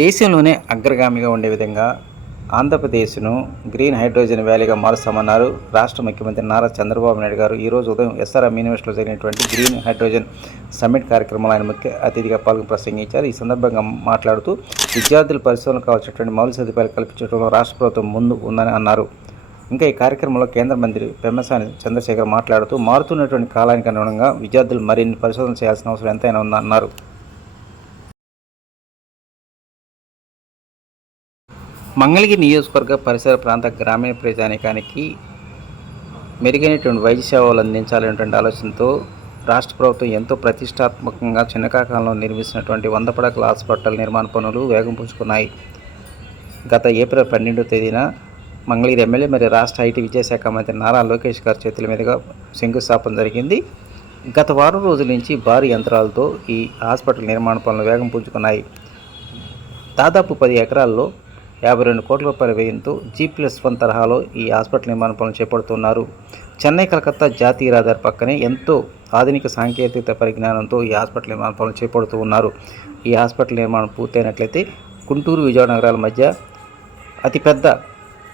దేశంలోనే అగ్రగామిగా ఉండే విధంగా ఆంధ్రప్రదేశ్ను గ్రీన్ హైడ్రోజన్ వ్యాలీగా మారుస్తామన్నారు రాష్ట్ర ముఖ్యమంత్రి నారా చంద్రబాబు నాయుడు గారు. ఈరోజు ఉదయం ఎస్ఆర్ఎం యూనివర్సిటీలో జరిగినటువంటి గ్రీన్ హైడ్రోజన్ సమ్మిట్ కార్యక్రమంలో ఆయన ముఖ్య అతిథిగా పాల్గొని ప్రసంగించారు. ఈ సందర్భంగా మాట్లాడుతూ విద్యార్థుల పరిశ్రమలకు కావాల్సినటువంటి మౌలిక సదుపాయాలు కల్పించడంలో రాష్ట్ర ప్రభుత్వం ముందు ఉందని అన్నారు. ఇంకా ఈ కార్యక్రమంలో కేంద్ర మంత్రి పెమ్మసాని చంద్రశేఖర్ మాట్లాడుతూ మారుతున్నటువంటి కాలానికి అనుగుణంగా విద్యార్థులు మరిన్ని పరిశోధన చేయాల్సిన అవసరం ఎంతైనా ఉందన్నారు. మంగళగిరి నియోజకవర్గ పరిసర ప్రాంత గ్రామీణ ప్రజానికానికి మెరుగైనటువంటి వైద్య సేవలు అందించాలనేటువంటి ఆలోచనతో రాష్ట్ర ప్రభుత్వం ఎంతో ప్రతిష్టాత్మకంగా చిన్నకాకంలో నిర్మిస్తున్నటువంటి వంద పడకల హాస్పిటల్ నిర్మాణ పనులు వేగం పుంజుకున్నాయి గత ఏప్రిల్ పన్నెండో తేదీన మంగళగిరి ఎమ్మెల్యే మరియు రాష్ట్ర ఐటీ విద్యాశాఖ మంత్రి నారా లోకేష్ గారి చేతుల మీదుగా శంకుస్థాపన జరిగింది. గత వారం రోజుల నుంచి భారీ యంత్రాలతో ఈ హాస్పిటల్ నిర్మాణ పనులు వేగం పుంజుకున్నాయి దాదాపు పది ఎకరాల్లో యాభై రెండు కోట్ల రూపాయల వ్యయంతో జీ ప్లస్ వన్ తరహాలో ఈ హాస్పిటల్ నిర్మాణ పనులు చేపడుతున్నారు. చెన్నై కలకత్తా జాతీయ రహదారి పక్కనే ఎంతో ఆధునిక సాంకేతిక పరిజ్ఞానంతో ఈ హాస్పిటల్ నిర్మాణ పనులు చేపడుతూ ఉన్నారు. ఈ హాస్పిటల్ నిర్మాణం పూర్తయినట్లయితే గుంటూరు విజయవాడ నగరాల మధ్య అతిపెద్ద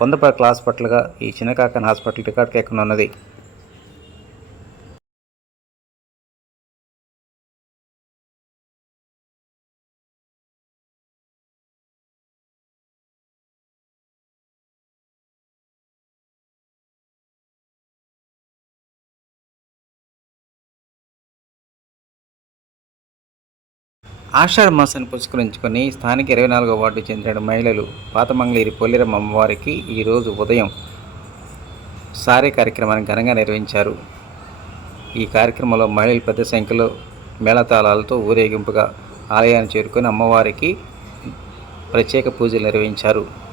వంద పడకల హాస్పిటల్గా ఈ చిన్నకాకన్ హాస్పిటల్ రికార్డుకి ఎక్కనున్నది ఆషాఢ మాసాన్ని పురస్కరించుకొని స్థానిక ఇరవై నాలుగో వార్డు చెందిన మహిళలు పాతమంగళగిరి పొల్లిరమ్మ అమ్మవారికి ఈరోజు ఉదయం సారే కార్యక్రమాన్ని ఘనంగా నిర్వహించారు. ఈ కార్యక్రమంలో మహిళలు పెద్ద సంఖ్యలో మేళతాళాలతో ఊరేగింపుగా ఆలయాన్ని చేరుకొని అమ్మవారికి ప్రత్యేక పూజలు నిర్వహించారు.